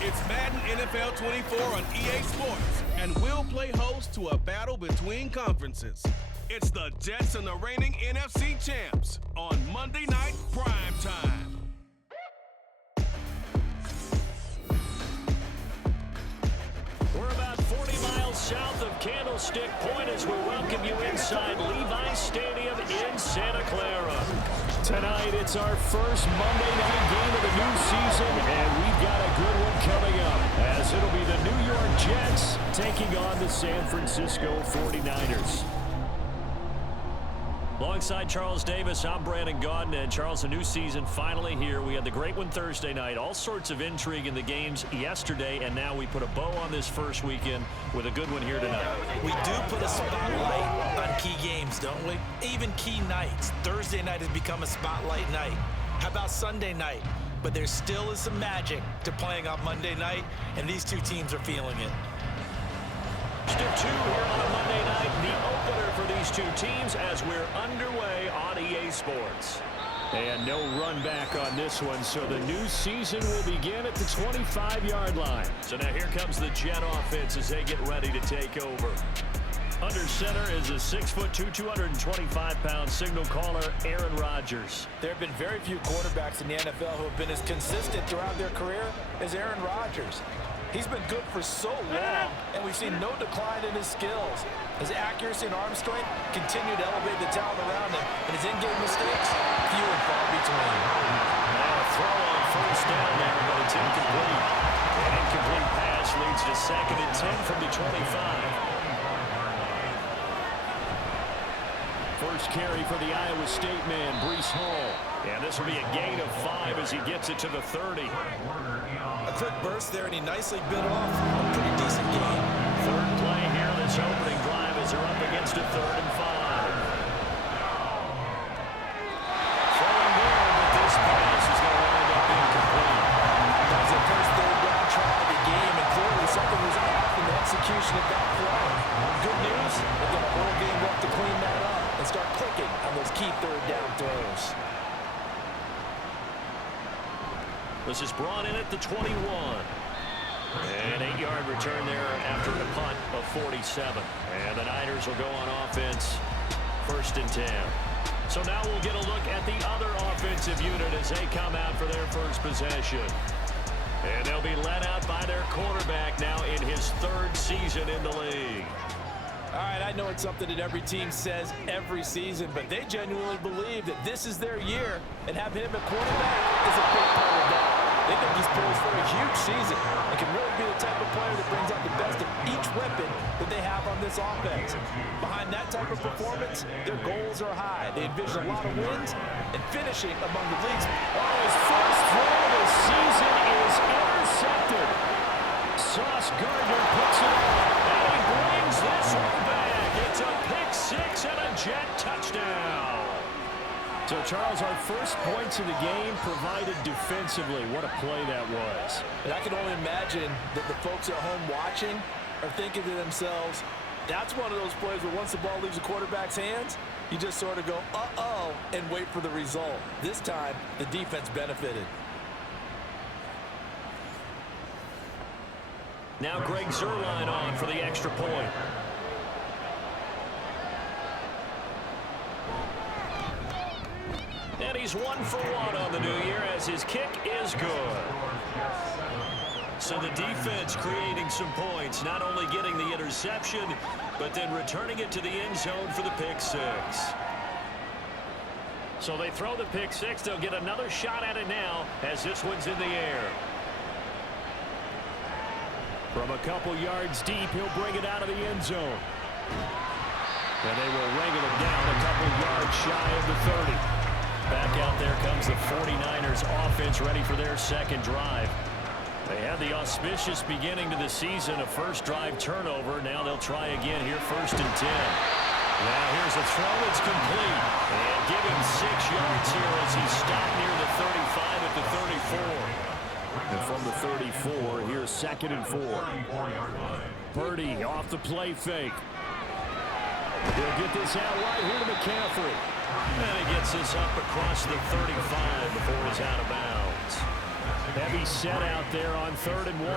It's Madden NFL 24 on EA Sports, and we'll play host to a battle between conferences. It's the Jets and the reigning NFC champs on Monday Night Prime Time. We're about 40 miles south of Candlestick Point as we welcome you inside Levi's Stadium in Santa Clara. Tonight, it's our first Monday night game of the new season, and we've got a good one coming up, as it'll be the New York Jets taking on the San Francisco 49ers. Alongside Charles Davis, I'm Brandon Gaudin, and Charles, the new season finally here. We had the great one Thursday night, all sorts of intrigue in the games yesterday, and now we put a bow on this first weekend with a good one here tonight. We do put a spotlight on key games, don't we? Even key nights. Thursday night has become a spotlight night. How about Sunday night? But there still is some magic to playing on Monday night, and these two teams are feeling it. Step 2 here on a Monday night, the opener for these two teams as we're underway on EA Sports. And no run back on this one, so the new season will begin at the 25-yard line. So now here comes the Jet offense as they get ready to take over. Under center is a 6'2", 225-pound signal caller, Aaron Rodgers. There have been very few quarterbacks in the NFL who have been as consistent throughout their career as Aaron Rodgers. He's been good for so long, and we've seen no decline in his skills. His accuracy and arm strength continue to elevate the talent around him, and his in-game mistakes, few and far between. Now a throw on first down there, but it's incomplete. An incomplete pass leads to 2nd and 10 from the 25. First carry for the Iowa State man, Breece Hall. And this will be a gain of 5 as he gets it to the 30. A quick burst there, and he nicely bit off a pretty decent gain. Third play here, this opening drive as they're up against a 3rd and 5. Throwing there, but this pass is going to wind up incomplete. That was the first third-down try of the game, and clearly something was off in the execution of that play. Good news, they've got a whole game left to clean that up and start clicking on those key third-down throws. This is brought in at the 21. An 8-yard return there after a punt of 47. And the Niners will go on offense, 1st and 10. So now we'll get a look at the other offensive unit as they come out for their first possession. And they'll be led out by their quarterback now in his 3rd season in the league. All right, I know it's something that every team says every season, but they genuinely believe that this is their year, and having him at quarterback is a big part of that. They think he's poised for a huge season and can really be the type of player that brings out the best of each weapon that they have on this offense. Behind that type of performance, their goals are high. They envision a lot of wins and finishing among the league's. Oh, his first throw of the season is intercepted. Sauce Gardner picks it up, and he brings this one back. It's a pick 6 and a Jet touchdown. So, Charles, our first points of the game provided defensively. What a play that was. And I can only imagine that the folks at home watching are thinking to themselves, that's one of those plays where once the ball leaves the quarterback's hands, you just sort of go, uh-oh, and wait for the result. This time, the defense benefited. Now Greg Zuerlein on for the extra point. And he's 1 for 1 on the new year as his kick is good. So the defense creating some points, not only getting the interception, but then returning it to the end zone for the pick 6. So they throw the pick 6. They'll get another shot at it now as this one's in the air. From a couple yards deep, he'll bring it out of the end zone. And they will wrangle it down a couple yards shy of the 30. Back out there comes the 49ers offense ready for their second drive. They had the auspicious beginning to the season, a first drive turnover. Now they'll try again here, 1st and 10. Now here's a throw that's complete. And give him 6 yards here as he's stopped near the 35 at the 34. And from the 34, here's 2nd and 4. Purdy off the play fake. He'll get this out right here to McCaffrey. And he gets this up across the 35 before he's out of bounds. Heavy set out there on 3rd and 1.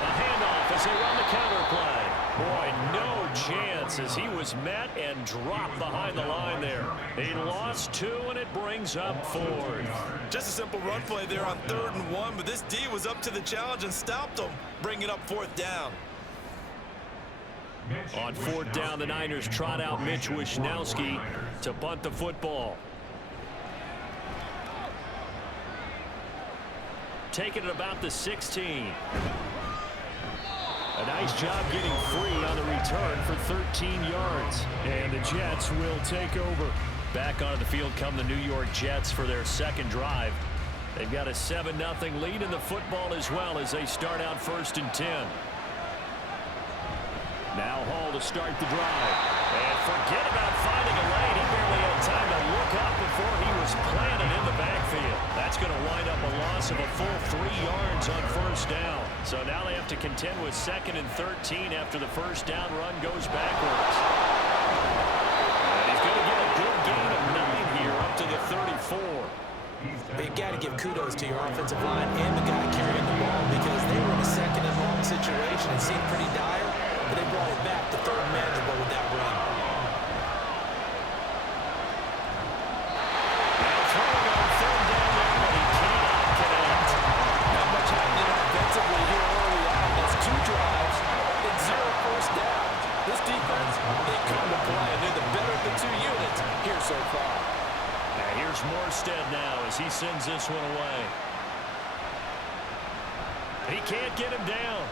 A handoff as they run the counter play. Boy, no chance as he was met and dropped behind the line there. He lost 2, and it brings up 4th. Just a simple run play there on 3rd and 1, but this D was up to the challenge and stopped him, bringing up 4th down. On 4th down, the Niners trot out Mitch Wishnowsky to punt the football. Taking it about the 16. A nice job getting free on the return for 13 yards. And the Jets will take over. Back onto the field come the New York Jets for their second drive. They've got a 7-0 lead in the football as well as they start out 1st and 10. Now Hall to start the drive. And forget about finding a lane. He barely had time to look up before he was planted in the backfield. That's going to wind up a loss of a full 3 yards on 1st down. So now they have to contend with 2nd and 13 after the 1st down run goes backwards. And he's going to get a good gain of 9 here up to the 34. You got to give kudos to your offensive line and the guy carrying the ball because they were in a 2nd and long situation. It seemed pretty dire, but they brought it back to 3rd and manageable with that run. Now throwing on 3rd down there, but he cannot connect. Not much happening offensively here early on. That's 2 drives and 0 first downs. This defense, they come to play, and they're the better of the 2 units here so far. Now here's Morstead now as he sends this one away. He can't get him down.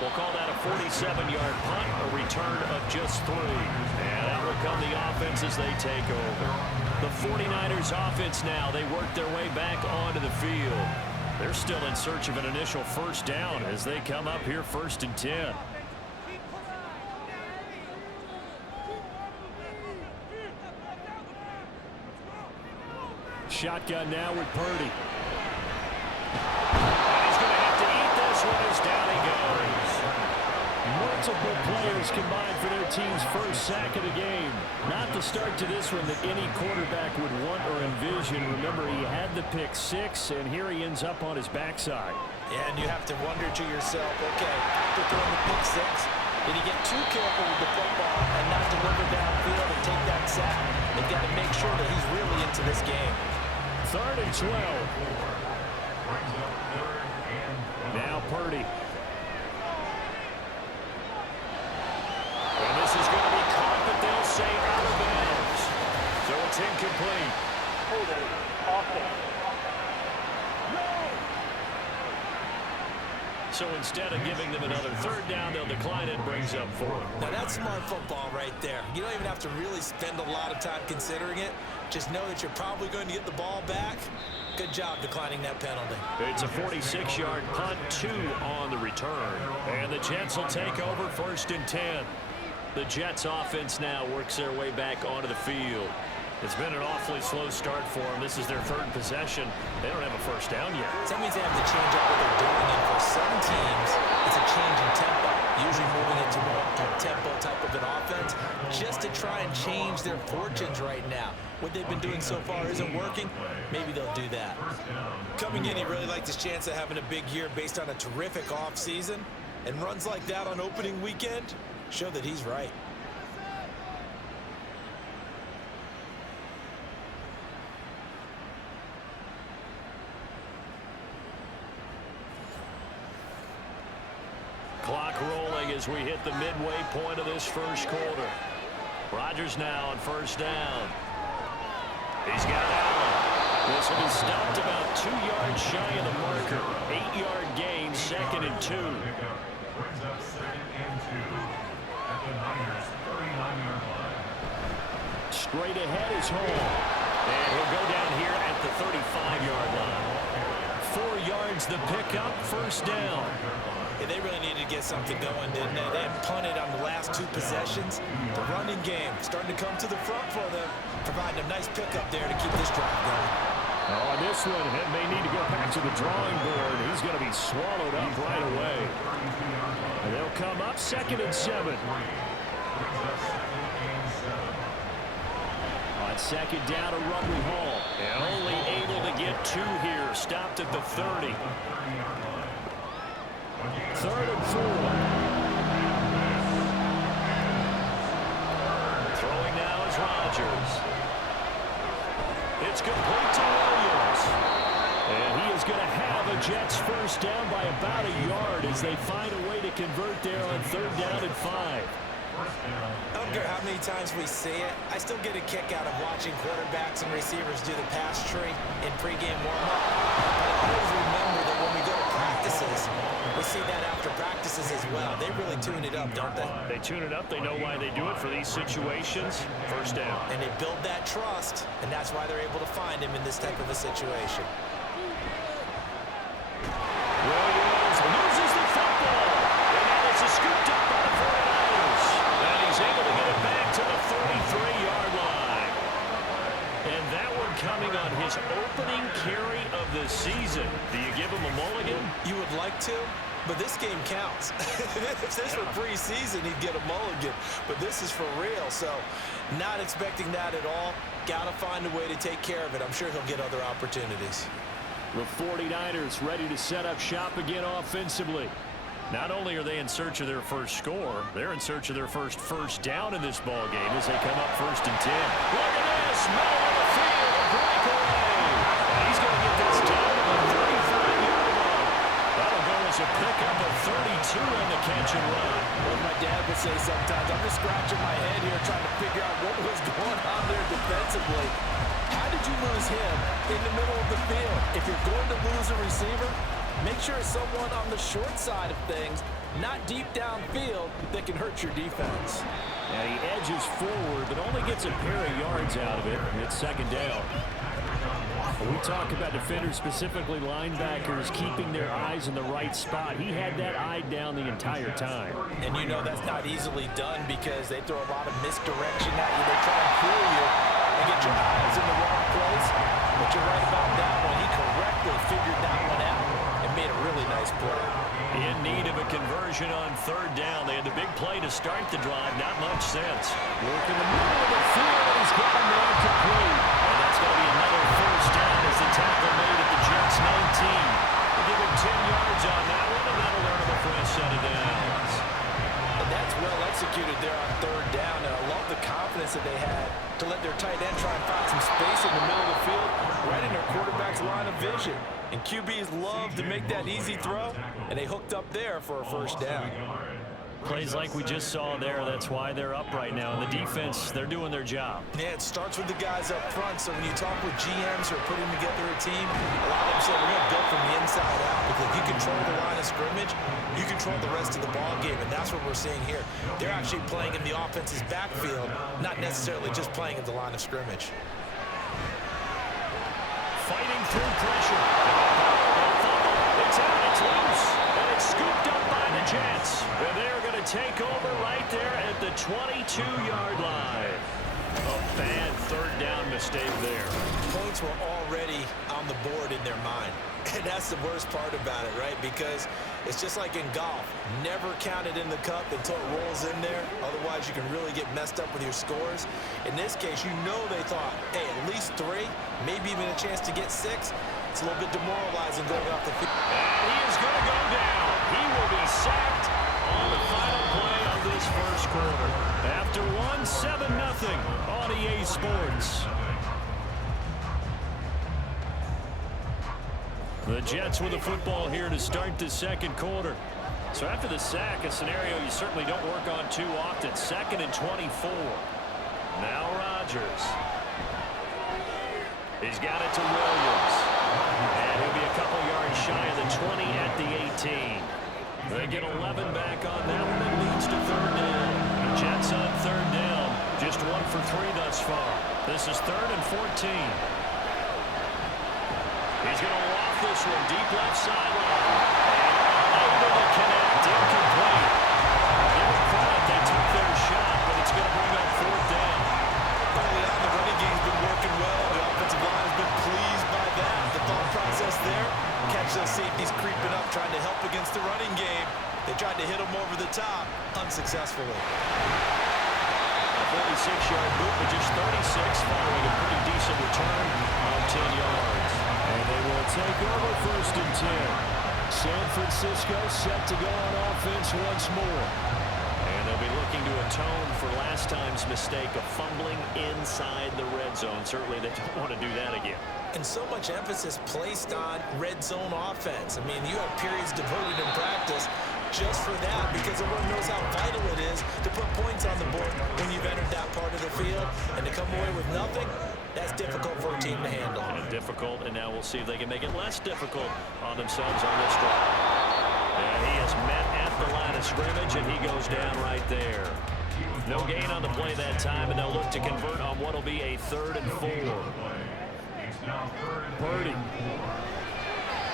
We'll call that a 47-yard punt, a return of just 3. And out will come the offense as they take over. The 49ers offense now, they work their way back onto the field. They're still in search of an initial 1st down as they come up here 1st and 10. Shotgun now with Purdy. And he's going to have to eat this one as down he goes. Multiple players combined for their team's first sack of the game. Not the start to this one that any quarterback would want or envision. Remember, he had the pick 6, and here he ends up on his backside. Yeah, and you have to wonder to yourself, okay, after throwing the pick 6, did he get too careful with the football and not deliver downfield and take that sack? They've got to make sure that he's really into this game. 3rd and 12. Now Purdy. And this is going to be caught, but they'll say out of bounds. So it's incomplete. So instead of giving them another 3rd down, they'll decline it, brings up 4. Now that's smart football right there. You don't even have to really spend a lot of time considering it. Just know that you're probably going to get the ball back. Good job declining that penalty. It's a 46-yard punt, 2 on the return. And the Jets will take over 1st and 10. The Jets offense now works their way back onto the field. It's been an awfully slow start for them. This is their 3rd possession. They don't have a 1st down yet. So that means they have to change up what they're doing. And for some teams, it's a change in tempo. Usually moving into more tempo type of an offense just to try and change their fortunes right now. What they've been doing so far isn't working. Maybe they'll do that. Coming in, he really liked his chance of having a big year based on a terrific offseason. And runs like that on opening weekend show that he's right. Clock rolling as we hit the midway point of this 1st quarter. Rodgers now on 1st down. He's got Allen. This will be stopped about 2 yards shy of the marker. 8-yard gain, 2nd and 2. Straight ahead is Hall. And he'll go down here at the 35-yard line. 4 yards the pickup, 1st down. Yeah, they really needed to get something going, didn't they? They had punted on the last 2 possessions. The running game starting to come to the front for them, providing a nice pickup there to keep this drive going. Oh, this one may need to go back to the drawing board. He's going to be swallowed up right away. And they'll come up 2nd and 7. second down at Rumley Hall. And only able to get 2 here. Stopped at the 30. 3rd and 4. Throwing now is Rodgers. It's complete to Williams. And he is going to have a Jets first down by about a yard as they find a way to convert there on 3rd down and 5. I don't care how many times we see it. I still get a kick out of watching quarterbacks and receivers do the pass tree in pregame warm-up. But I always remember that when we go to practices, we see that after practices as well. They really tune it up, don't they? They tune it up. They know why they do it for these situations. First down. And they build that trust, and that's why they're able to find him in this type of a situation. Williams loses the football. And now it's scooped up by the 49ers. And he's able to get it back to the 33-yard line. And that one coming on his opening carry of the season. Do you give him a mulligan? You would like to, but this game counts. If this were preseason, he'd get a mulligan. But this is for real, so not expecting that at all. Got to find a way to take care of it. I'm sure he'll get other opportunities. The 49ers ready to set up shop again offensively. Not only are they in search of their first score, they're in search of their first down in this ball game as they come up 1st and 10. Look at this, middle of the field, a breakaway. And he's going to get this down to the 35-yard line. That'll go as a pickup of 32 on the catch and run. Well, my dad would say sometimes, I'm just scratching my head here trying to figure out what was going on there defensively. How did you lose him in the middle of the field? If you're going to lose a receiver, make sure it's someone on the short side of things, not deep downfield, that can hurt your defense. And he edges forward, but only gets a pair of yards out of it. It's 2nd down. We talk about defenders, specifically linebackers, keeping their eyes in the right spot. He had that eye down the entire time. And you know that's not easily done because they throw a lot of misdirection at you. They try and fool you and get your eyes in the wrong place. But you're right about that one. He correctly figured that one out and made a really nice play. In need of a conversion on 3rd down. They had the big play to start the drive. Not much sense. Work in the middle of the field. He's got him there complete. And that's going to be another first down as the tackle made at the Jets 19. We'll give him 10 yards on that one, and that'll earn him a fresh set of downs. And that's well executed there on 3rd down. And I love the confidence that they had to let their tight end try and find some space in the middle of the field, right in their quarterback's line of vision. And QBs love to make that easy throw, and they hooked up there for a first down. Plays like we just saw there, that's why they're up right now. And the defense, they're doing their job. Yeah, it starts with the guys up front. So when you talk with GMs who are putting together a team, a lot of them say we're going to build from the inside out. Because if you control the line of scrimmage, you control the rest of the ball game. And that's what we're seeing here. They're actually playing in the offense's backfield, not necessarily just playing at the line of scrimmage. Fighting through pressure. It's out, it's loose, and it's scooped up by the Jets. And they're going to take over right there at the 22-yard line. A bad 3rd down mistake there. Points were already on the board in their mind. And that's the worst part about it, right? Because it's just like in golf. Never count it in the cup until it rolls in there. Otherwise, you can really get messed up with your scores. In this case, you know they thought, hey, at least 3, maybe even a chance to get 6. It's a little bit demoralizing going off the field. And he is going to go down. He will be sacked on the final play of this first quarter. After 7-0 on EA Sports. The Jets with the football here to start the 2nd quarter. So after the sack, a scenario you certainly don't work on too often. 2nd and 24. Now Rodgers. He's got it to Williams. And he'll be a couple yards shy of the 20 at the 18. They get 11 back on that one. That leads to 3rd down. Jets on 3rd down. Just 1 for 3 thus far. This is 3rd and 14. He's going to loft this one deep left sideline. And able to connect. Incomplete. Democratic, they took their shot, but it's going to bring up 4th down. Early on, the running game's been working well. The offensive line has been pleased by that. The thought process there, catch those safeties creeping up, trying to help against the running game. They tried to hit them over the top, unsuccessfully. A 46 6-yard boot, but just 36 following a pretty decent return on 10 yards. And they will take over 1st and 10. San Francisco set to go on offense once more. And they'll be looking to atone for last time's mistake of fumbling inside the red zone. Certainly they don't want to do that again. And so much emphasis placed on red zone offense. I mean, you have periods devoted in practice just for that because everyone knows how vital it is to put points on the board when you've entered that part of the field. And to come away with nothing, that's difficult for a team to handle. And difficult, and now we'll see if they can make it less difficult on themselves on this drive. And he is met at the line of scrimmage, and he goes down right there. No gain on the play that time, and they'll look to convert on what will be a 3rd and 4. Purdy.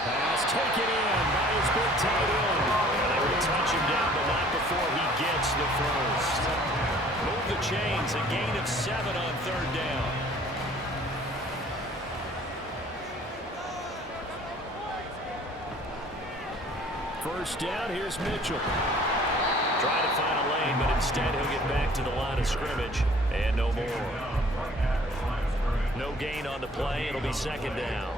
Pass taken in by his big tight end. And they will touch him down, but not before he gets the first. Move the chains, a gain of 7 on 3rd down. First down, here's Mitchell. Trying to find a lane, but instead he'll get back to the line of scrimmage. And no more. No gain on the play. It'll be 2nd down.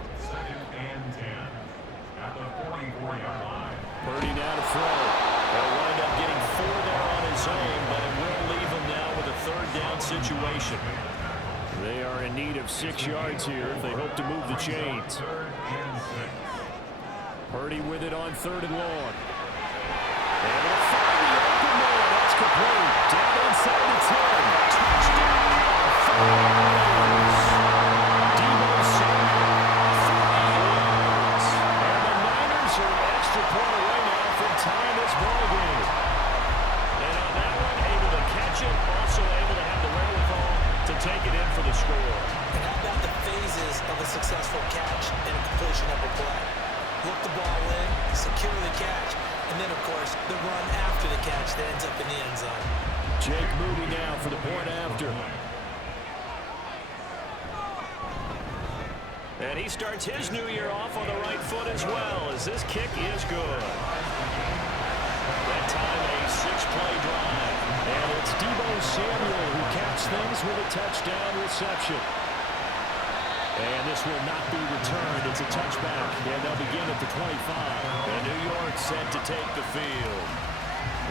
Purdy now to throw. He'll wind up getting 4 there on his own, but it will leave him now with a 3rd down situation. They are in need of 6 yards here if they hope to move the chains. Purdy with it on 3rd and long. And they'll find the open man. That's complete. Down inside the 10. Touchdown. Deebo Samuel. 3 yards. And the Niners are an extra point away now from tying this ball game. And on that one, able to catch it. Also able to have the wherewithal to take it in for the score. And how about the phases of a successful catch and a completion of a play? Look the ball in, secure the catch, and then, of course, the run after the catch that ends up in the end zone. Jake Moody now for the point after. And he starts his new year off on the right foot as well, as this kick is good. That time a 6-play drive. And it's Deebo Samuel who caps things with a touchdown reception. And this will not be returned. It's a touchback, and they'll begin at the 25. And New York set to take the field.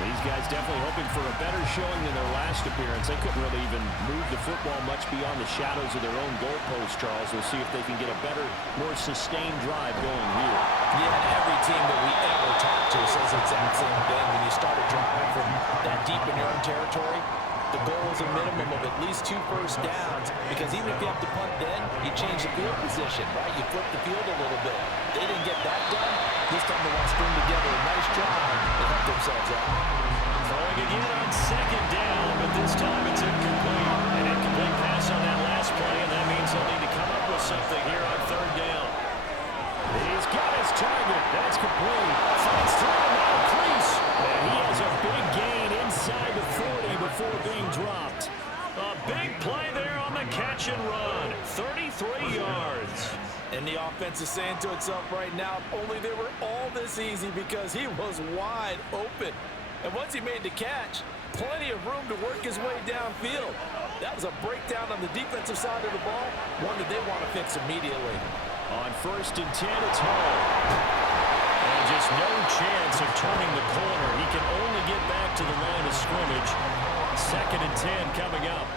These guys definitely hoping for a better showing than their last appearance. They couldn't really even move the football much beyond the shadows of their own goalpost, Charles. We'll see if they can get a better, more sustained drive going here. Yeah, and every team that we ever talk to says the exact same thing. When you start a drive from that deep in your own territory, the goal is a minimum of at least 2 first downs, because even if you have to punt then, you change the field position, right? You flip the field a little bit. They didn't get that done. This time they want to string together a nice drive to help themselves out. Throwing again on 2nd down, but this time it's incomplete. An incomplete pass on that last play, and that means they'll need to come up with something here on 3rd down. He's got his target. That's complete. Finds through now, crease. And he has a big gain inside the 40 before being dropped. A big play there on the catch and run. 33 yards. And the offense is saying to itself right now, only they were all this easy because he was wide open. And once he made the catch, plenty of room to work his way downfield. That was a breakdown on the defensive side of the ball, one that they want to fix immediately. On 1st and 10, it's Hall. And just no chance of turning the corner. He can only get back to the line of scrimmage. 2nd and 10 coming up.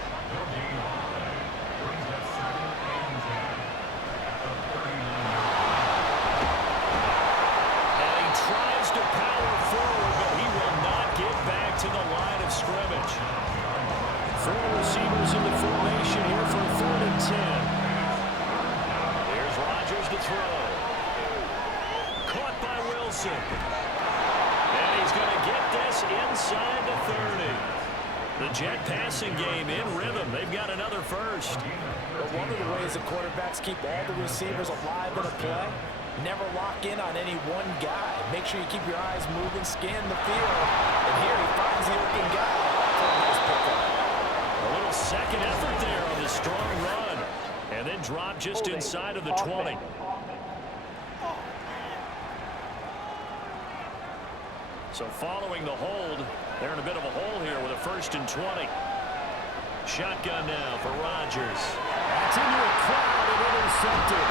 And he tries to power forward, but he will not get back to the line of scrimmage. 4 receivers in the formation here for 3rd and 10. To throw. Caught by Wilson. And he's going to get this inside the 30. The Jet passing game in rhythm. They've got another first. But one of the ways the quarterbacks keep all the receivers alive in a play, never lock in on any one guy. Make sure you keep your eyes moving, scan the field. And here he finds the open guy for a nice pickup. A little second effort there on the strong run. And then drop just inside of the 20. So following the hold, they're in a bit of a hole here with a 1st and 20. Shotgun now for Rodgers. That's into a crowd and intercepted.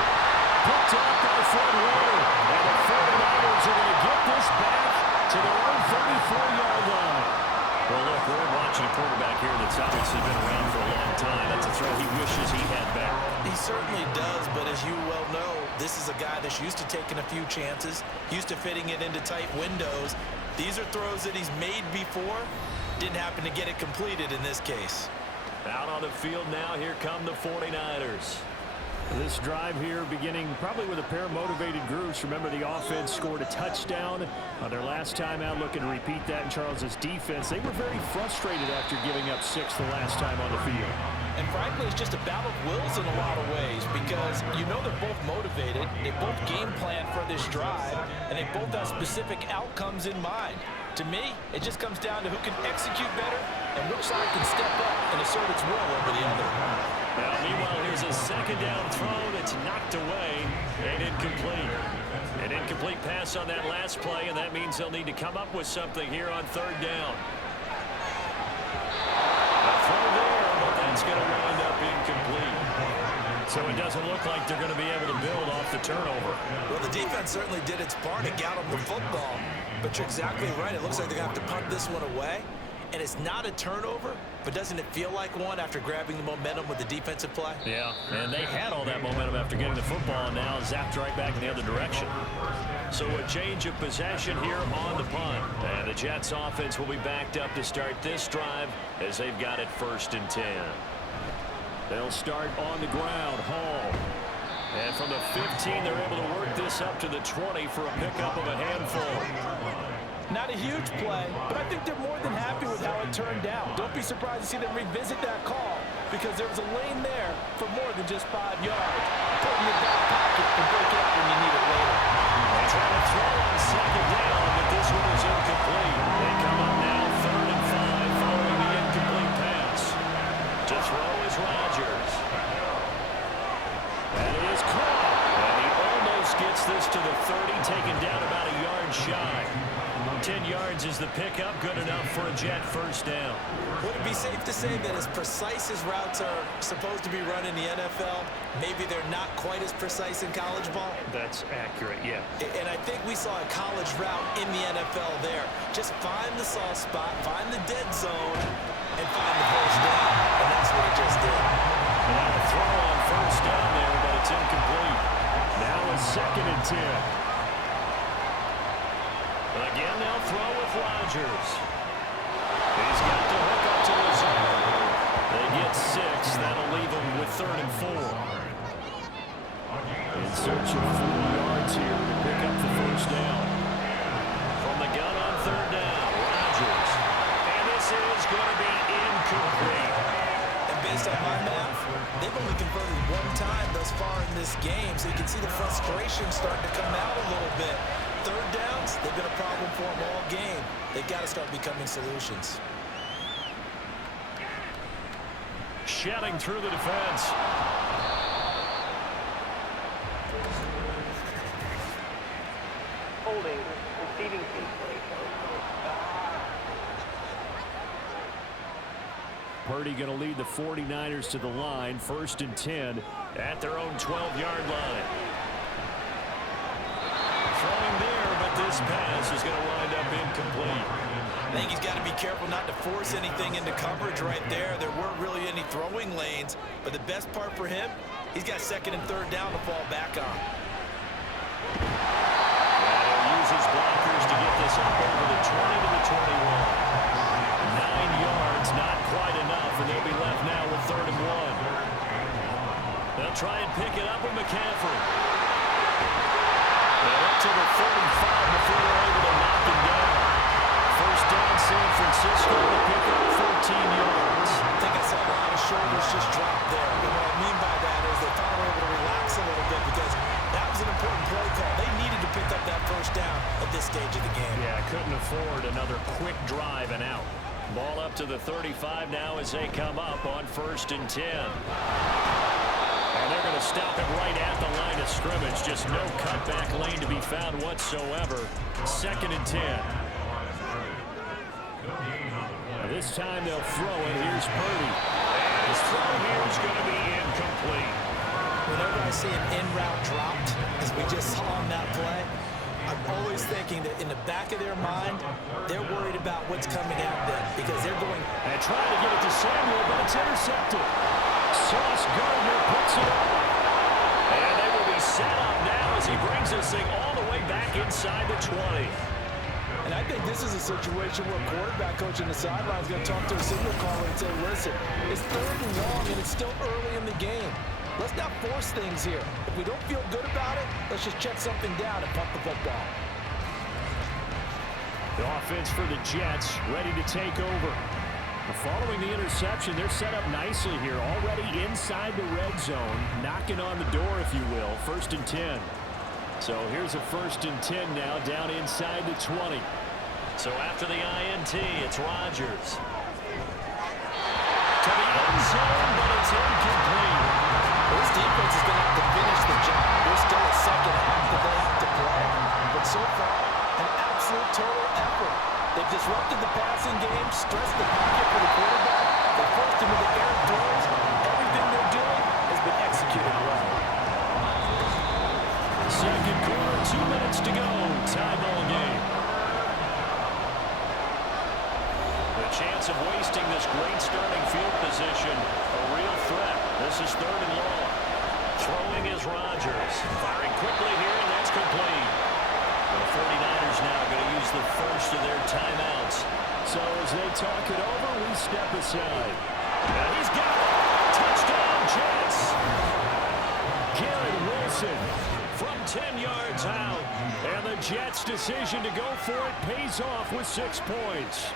Picked off by Fred Warner. And the 49ers are going to get this back to their own 34-yard line. Well, look, we're watching a quarterback here that's obviously been around for a long time. That's a throw he wishes he had back. He certainly does, but as you well know, this is a guy that's used to taking a few chances, used to fitting it into tight windows. These are throws that he's made before. Didn't happen to get it completed in this case. Out on the field now, here come the 49ers. This drive here beginning probably with a pair of motivated groups. Remember, the offense scored a touchdown on their last time out, looking to repeat that in Charles's defense. They were very frustrated after giving up 6 the last time on the field. And frankly, it's just a battle of wills in a lot of ways because you know they're both motivated, they both game plan for this drive, and they both have specific outcomes in mind. To me, it just comes down to who can execute better and which side can step up and assert its will over the other. Now, meanwhile, here's a second down throw that's knocked away and incomplete. An incomplete pass on that last play, and that means they'll need to come up with something here on third down. A throw there, but that's going to wind up incomplete. So it doesn't look like they're going to be able to build off the turnover. Well, the defense certainly did its part and got them the football. But you're exactly right. It looks like they're going to have to punt this one away. And it's not a turnover, but doesn't it feel like one after grabbing the momentum with the defensive play? Yeah, and they had all that momentum after getting the football, and now zapped right back in the other direction. So a change of possession here on the punt. And the Jets offense will be backed up to start this drive as they've got it 1st and 10. They'll start on the ground. Hall. And from the 15, they're able to work this up to the 20 for a pickup of a handful. Not a huge play, but I think they're more than happy with how it turned out. Don't be surprised to see them revisit that call because there was a lane there for more than just 5 yards. Put it in your back pocket and break it up when you need it later. They try to throw on second down, but this one is incomplete. They come up now 3rd and 5 following the incomplete pass. To throw is Rodgers. That is caught. And he almost gets this to the 30, taken down about a yard shy. 10 yards is the pickup, good enough for a Jet 1st down. Would it be safe to say that as precise as routes are supposed to be run in the NFL, maybe they're not quite as precise in college ball? That's accurate, yeah. And I think we saw a college route in the NFL there. Just find the soft spot, find the dead zone, and find the first down. And that's what it just did. Now a throw on 1st down there, but it's incomplete. Now a 2nd and 10. Again, they'll throw with Rodgers. He's got the hook up to his arm. They get 6. That'll leave them with 3rd and 4. In search of 4 yards here to pick up the 1st down. From the gun on 3rd down, Rodgers. And this is going to be incomplete. And based on my math, they've only converted 1 time thus far in this game, so you can see the frustration starting to come out a little bit. 3rd downs, they've been a problem for them all game. They've got to start becoming solutions. Shedding through the defense. Holding, receiving team. Purdy going to lead the 49ers to the line, 1st and 10 at their own 12-yard line. Throwing there, but this pass is going to wind up incomplete. I think he's got to be careful not to force anything into coverage right there. There weren't really any throwing lanes, but the best part for him, he's got 2nd and 3rd down to fall back on. And he'll use his blockers to get this up over the 20 to the 21. 9 yards, not quite enough, and they'll be left now with 3rd and 1. They'll try and pick it up with McCaffrey. They're up to the 35 before they're able to knock him down. 1st down, San Francisco to pick up 14 yards. I think I saw a lot of shoulders just drop there. And what I mean by that is they finally were able to relax a little bit because that was an important play call. They needed to pick up that 1st down at this stage of the game. Yeah, couldn't afford another quick drive and out. Ball up to the 35 now as they come up on 1st and 10. And they're going to stop it right at the line of scrimmage. Just no cutback lane to be found whatsoever. 2nd and 10. This time they'll throw it. Here's Purdy. His throw here is going to be incomplete. Whenever I see an in-route dropped, as we just saw on that play, I'm always thinking that in the back of their mind, they're worried about what's coming at them because they're going... And trying to get it to Samuel, but it's intercepted. Sauce Gardner puts it up. And they will be set up now as he brings this thing all the way back inside the 20. And I think this is a situation where a quarterback coach on the sideline is going to talk to a signal caller and say, listen, it's 3rd and long and it's still early in the game. Let's not force things here. If we don't feel good about it, let's just check something down and pump the football. The offense for the Jets ready to take over. Following the interception, they're set up nicely here, already inside the red zone, knocking on the door, if you will, 1st and 10. So here's a 1st and 10 now, down inside the 20. So after the INT, it's Rodgers. To the end zone, but it's incomplete. This defense is going to have to finish the job. There's still a second half that they have to play. But so far, an absolute total effort. They've disrupted the passing game, stressed the pocket for the quarterback. They forced him into air throws. Everything they're doing has been executed well. Second quarter, 2 minutes to go. Tie ball game. The chance of wasting this great starting field position, a real threat. This is 3rd and long. Throwing is Rodgers. Firing quickly here, and that's complete. The 49ers now going to use the first of their timeouts. So as they talk it over, we step aside. And he's got it. Touchdown, Jets. Garrett Wilson from 10 yards out. And the Jets' decision to go for it pays off with 6 points.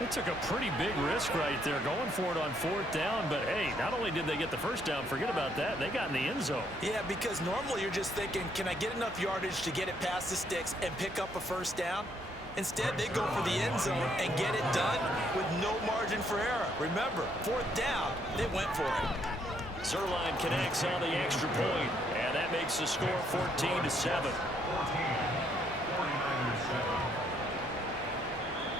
They took a pretty big risk right there going for it on 4th down. But, hey, not only did they get the first down, forget about that, they got in the end zone. Yeah, because normally you're just thinking, can I get enough yardage to get it past the sticks and pick up a first down? Instead, they go for the end zone and get it done with no margin for error. Remember, 4th down, they went for it. Zuerlein connects on the extra point, and that makes the score 14-7.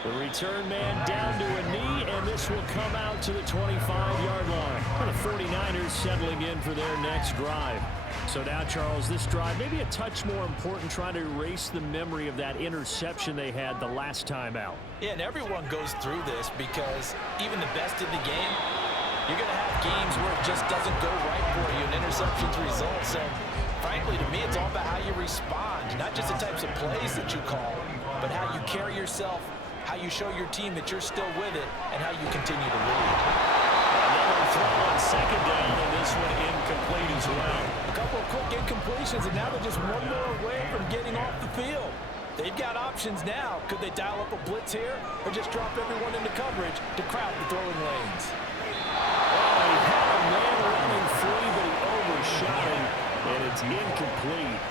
The return man down to a knee, and this will come out to the 25-yard line. And the 49ers settling in for their next drive. So now, Charles, this drive maybe a touch more important, trying to erase the memory of that interception they had the last time out. Yeah, and everyone goes through this because even the best in the game, you're going to have games where it just doesn't go right for you, and interceptions result. So, frankly, to me, it's all about how you respond, not just the types of plays that you call, but how you carry yourself, how you show your team that you're still with it, and how you continue to lead. Another throw on 2nd down, and this one incomplete as well. A couple of quick incompletions, and now they're just one more away from getting off the field. They've got options now. Could they dial up a blitz here, or just drop everyone into coverage to crowd the throwing lanes? Oh, he had a man running free, but he overshot him, and it's incomplete.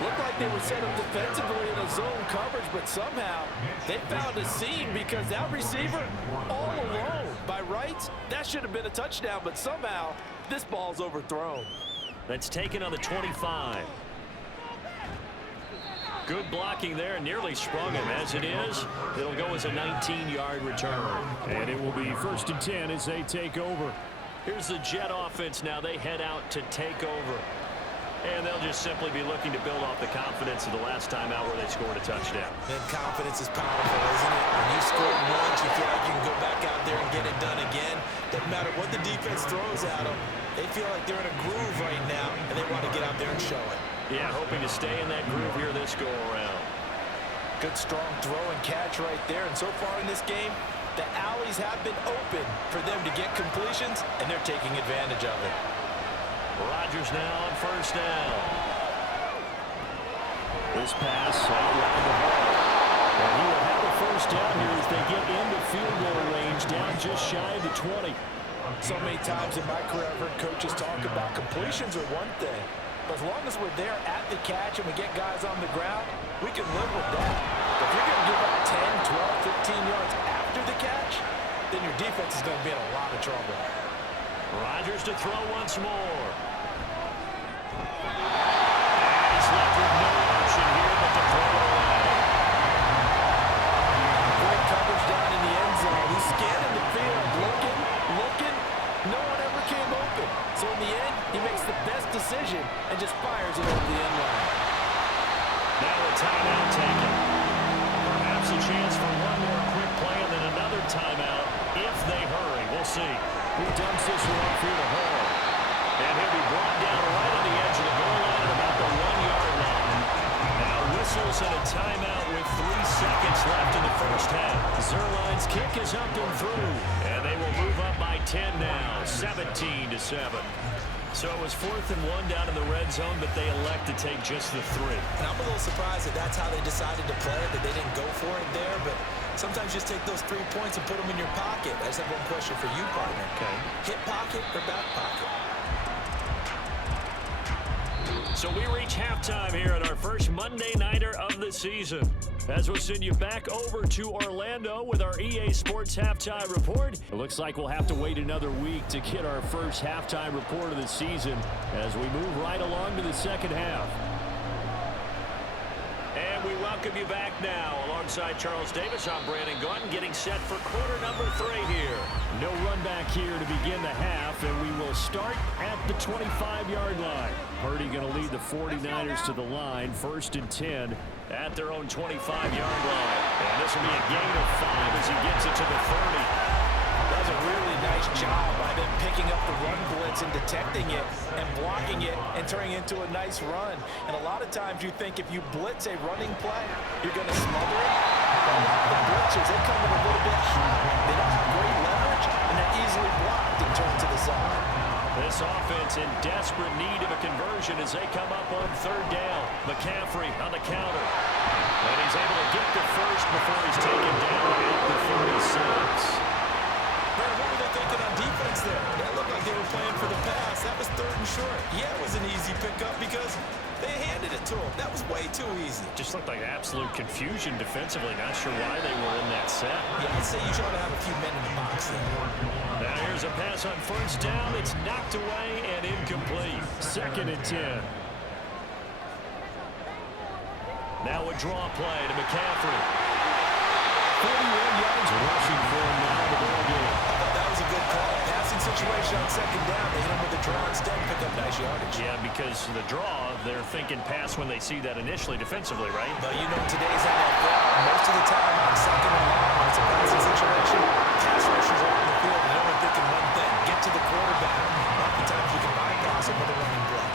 Looked like they were set up defensively in a zone coverage, but somehow they found a seam because that receiver all alone. By rights, that should have been a touchdown, but somehow this ball's overthrown. That's taken on the 25. Good blocking there, nearly sprung him. As it is, it'll go as a 19-yard return. And it will be 1st and 10 as they take over. Here's the Jet offense now. They head out to take over. And they'll just simply be looking to build off the confidence of the last time out where they scored a touchdown. Then confidence is powerful, isn't it? When you score once, you feel like you can go back out there and get it done again. Doesn't matter what the defense throws at them. They feel like they're in a groove right now, and they want to get out there and show it. Yeah, hoping to stay in that groove here this go-around. Good, strong throw and catch right there. And so far in this game, the alleys have been open for them to get completions, and they're taking advantage of it. Rodgers now on 1st down. This pass around the hole. And he will have a 1st down here as they get into field goal range, down just shy of the 20. So many times in my career, I've heard coaches talk about completions are one thing. But as long as we're there at the catch and we get guys on the ground, we can live with that. But if you're going to give up 10, 12, 15 yards after the catch, then your defense is going to be in a lot of trouble. Rodgers to throw once more. And he's left with no option here but to throw it away. Great coverage down in the end zone. He's scanning the field, vision and just fires it over the end line. Now a timeout taken. Perhaps a chance for one more quick play and then another timeout if they hurry. We'll see. Who dumps this one off here to Hall? And he'll be brought down right on the edge of the goal line at about the 1-yard line. Now whistles and a timeout with 3 seconds left in the first half. Zerline's kick is up and through. And they will move up by 10 now, 17-7. So it was 4th and 1 down in the red zone, but they elect to take just the 3. And I'm a little surprised that that's how they decided to play it, that they didn't go for it there. But sometimes just take those 3 points and put them in your pocket. I just have one question for you, partner. Okay. Hip pocket or back pocket? So we reach halftime here at our first Monday Nighter of the season. As we'll send you back over to Orlando with our EA Sports Halftime Report. It looks like we'll have to wait another week to get our first halftime report of the season as we move right along to the second half. And we welcome you back now. Alongside Charles Davis, I'm Brandon Gunn, getting set for quarter number 3 here. No run back here to begin the half, and we will start at the 25-yard line. Purdy going to lead the 49ers to the line, 1st and 10 at their own 25-yard line. And this will be a gain of 5 as he gets it to the 30. That was a really nice job by them picking up the run blitz and detecting it and blocking it and turning it into a nice run. And a lot of times you think if you blitz a running play, you're going to smother it. But a lot of the blitzers, they come in a little bit high. They don't have great leverage, and they're easily blocked and turned to the side. This offense in desperate need of a conversion as they come up on 3rd down. McCaffrey on the counter. And he's able to get the first before he's taken down at the 36. What were they thinking on defense there? That looked like they were playing for the pass. That was 3rd and short. Yeah, it was an easy pickup because they handed it to him. That was way too easy. Just looked like absolute confusion defensively. Not sure why they were in that set. Yeah, I'd say you try to have a few men in the box there. Now here's a pass on 1st down. It's knocked away and incomplete. 2nd and 10. Now a draw play to McCaffrey. 41 yards rushing for him now in the ball game. I thought that was a good call. Passing situation on 2nd down. They hit him with the draw instead and pick up nice yardage. Yeah, because the draw, they're thinking pass when they see that initially defensively, right? But you know, in today's NFL, most of the time on 2nd and long, when it's a passing situation, pass rushers are on the field and they're only thinking one thing: get to the quarterback. Oftentimes you can bypass him with a running play.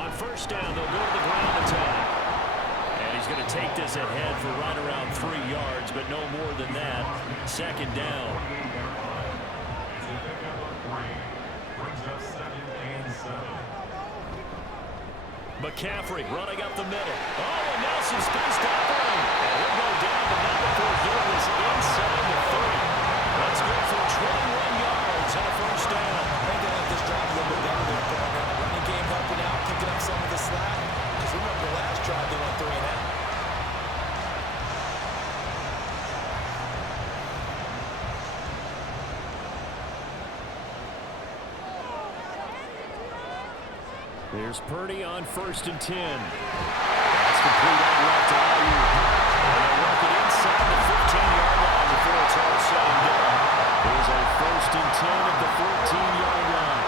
On 1st down, they'll go to the ground attack. And he's going to take this ahead for right around 3 yards, but no more than that. 2nd down. McCaffrey running up the middle. Oh, and now some space to operate. And he'll go down, but not before Gillis inside the 30. That's good for 21 yards and a 1st down. I think they let this drive a little bit better there, partner. Running game helping out, picking up some of the slack. Because remember the last drive, they went 3 and out. Here's Purdy on 1st and 10. That's complete on left to Aiyuk. And they'll work it inside the 15-yard line before it's all said and done. Here's a 1st and 10 at the 14-yard line.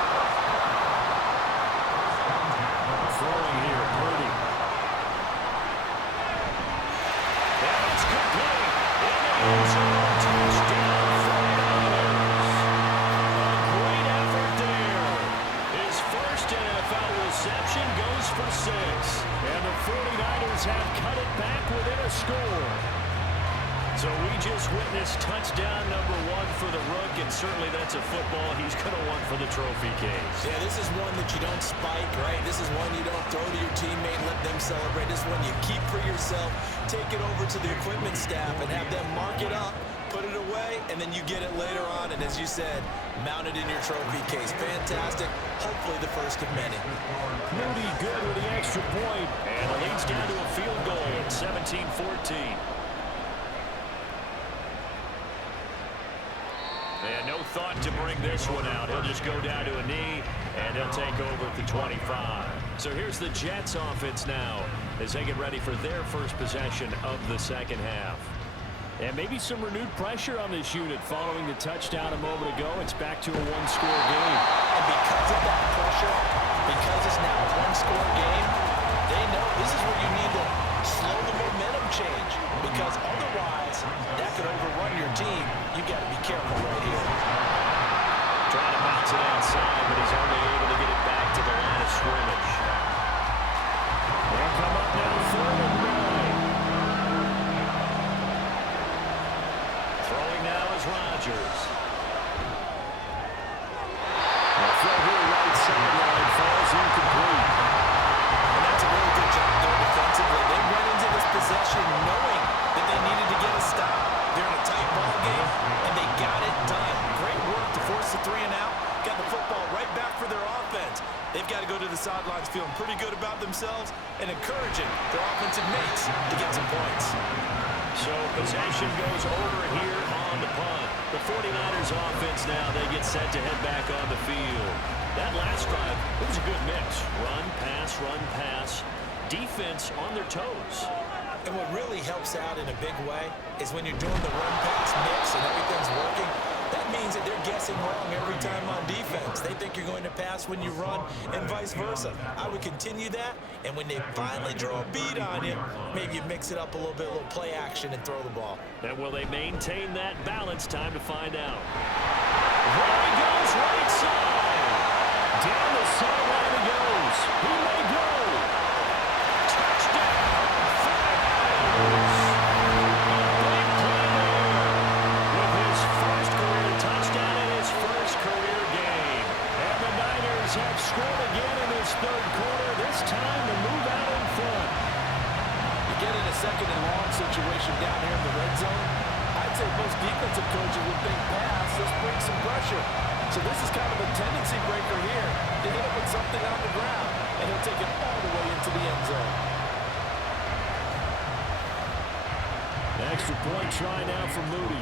Throwing here, Purdy. And it's complete. In the end zone, touchdown 49ers. A great effort there. His first NFL reception goes for 6. And the 49ers have cut it back within a score. So we just witnessed touchdown number 1 for the Rook, and certainly that's a football he's going to want for the trophy case. Yeah, this is one that you don't spike, right? This is one you don't throw to your teammate and let them celebrate. This is one you keep for yourself, take it over to the equipment staff and have them mark it up, put it away, and then you get it later on. And as you said, mount it in your trophy case. Fantastic. Hopefully the first of many. Moody good with the extra point, and it leads down to a field goal at 17-14. And no thought to bring this one out. He'll just go down to a knee, and he'll take over at the 25. So here's the Jets offense now as they get ready for their first possession of the second half. And maybe some renewed pressure on this unit following the touchdown a moment ago. It's back to a one-score game. And because of that pressure, because it's now a one-score game, they know this is where you need to slow the momentum change. Because otherwise, that could overrun your team. You've got to be careful right here. Trying to bounce it outside, but he's only able to get it back to the line of scrimmage. They'll come up now, 3rd and 9. Throwing now is Rodgers. The throw here, right sideline, falls incomplete. And that's a really good job there defensively. They went into this possession knowing that they needed to get a stop. They're in a tight ball game, and they got it done. Great work to force the 3 and out. Got the football right back for their offense. They've got to go to the sidelines feeling pretty good about themselves and encouraging their offensive mates to get some points. So possession goes over here on the punt. The 49ers offense now, they get set to head back on the field. That last drive, it was a good mix. Run, pass, defense on their toes. And what really helps out in a big way is when you're doing the run-pass mix and everything's working, that means that they're guessing wrong every time on defense. They think you're going to pass when you run and vice versa. I would continue that, and when they finally draw a bead on you, maybe you mix it up a little bit, a little play action, and throw the ball. And will they maintain that balance? Time to find out. There he goes, right side. Down the sideline he goes. He may go. Touchdown. With his first career touchdown in his first career game. And the Niners have scored again in this 3rd quarter, this time to move out in front. You get in a 2nd and long situation down here in the red zone, I'd say most defensive coaches would think pass, let's bring some pressure. So this is kind of a tendency breaker here to hit him with something on the ground, and he'll take it all the way into the end zone. Extra point try now for Moody.